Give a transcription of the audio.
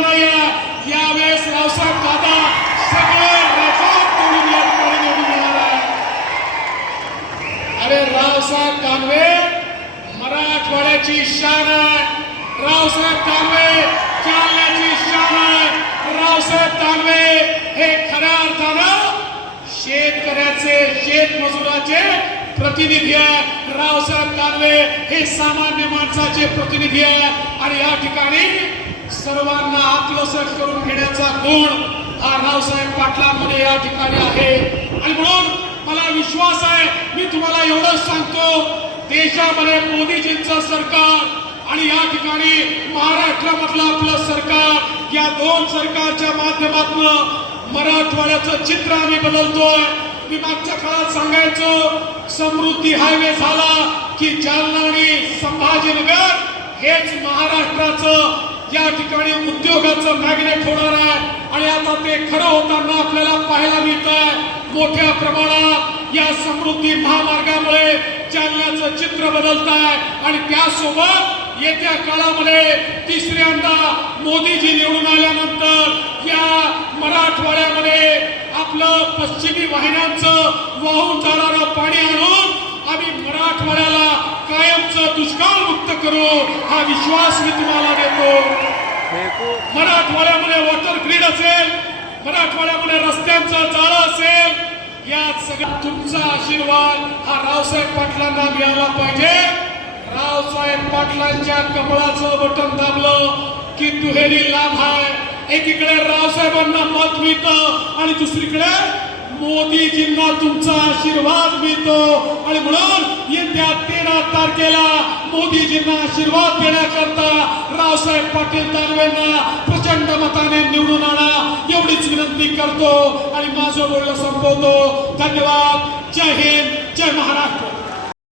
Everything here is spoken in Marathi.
नाही आहे. यावेळेस रावसाहेब दादा सगळे रेकॉर्ड तोडून या ठिकाणी निवडून येणार आहे. अरे रावसाहेब दानवे मराठवाड्याची शान आहे. रावसाहेब दानवे जालन्याची शान आहे. रावसाहेब दानवे हे खऱ्या अर्थानं शेतकऱ्याचे शेतमजुराचे प्रतिनिधी आहे. रावसाहेब दानवे हे सामान्य माणसाचे प्रतिनिधी आहे. आणि या ठिकाणी सर्वांना आपलंसं करून घेण्याचा गुण हा रावसाहेब पाटलांमध्ये या ठिकाणी आहे. आणि म्हणून मला विश्वास आहे, मी तुम्हाला एवढंच सांगतो, देशामध्ये मोदीजींचं सरकार आणि या ठिकाणी महाराष्ट्रामधलं आपलं सरकार, या दोन सरकारच्या माध्यमातून मराठवाड्याचं चित्र आम्ही बदलतोय. मी मागच्या काळात सांगायचो, समृद्धी हायवे झाला की जालना आणि संभाजीनगर हेच महाराष्ट्राचं या ठिकाणी उद्योगाचं मॅग्नेट होणार आहे. आणि आता ते खरं होताना आपल्याला पाहायला मिळत आहे. मोठ्या प्रमाणात या समृद्धी महामार्गामुळे जालन्याचं चित्र बदलत आहे. आणि त्यासोबत येत्या काळामध्ये तिसऱ्यांदा मोदीजी निवडून आल्यानंतर या मराठवाड्यामध्ये आपलं पश्चिमी वाहिन्यांचं वाहून जाणारं पाणी आणून आम्ही मराठवाड्याला कायमचं दुष्काळ मुक्त करू, हा विश्वास मी तुम्हाला देतो. मराठवाड्यामध्ये वॉटर ग्रीड असेल, मराठवाड्यामध्ये रस्त्यांचं जाळं असेल, या सगळ्या तुमचा आशीर्वाद हा रावसाहेब पाटलांना मिळाला पाहिजे. रावसाहेब पाटलांच्या कमळाचं बटन दाबलं की दुहेरी लाभ आहे. एकीकडे रावसाहेबांना मत मिळतं आणि दुसरीकडे मोदीजींना तुमचा आशीर्वाद मिळतो. आणि म्हणून येत्या 13 तारखेला मोदीजींना आशीर्वाद देण्याकरता रावसाहेब पाटील दानवेंना प्रचंड मताने निवडून आणा, एवढीच विनंती करतो आणि माझं बोलणं संपवतो. धन्यवाद. जय हिंद, जय महाराष्ट्र.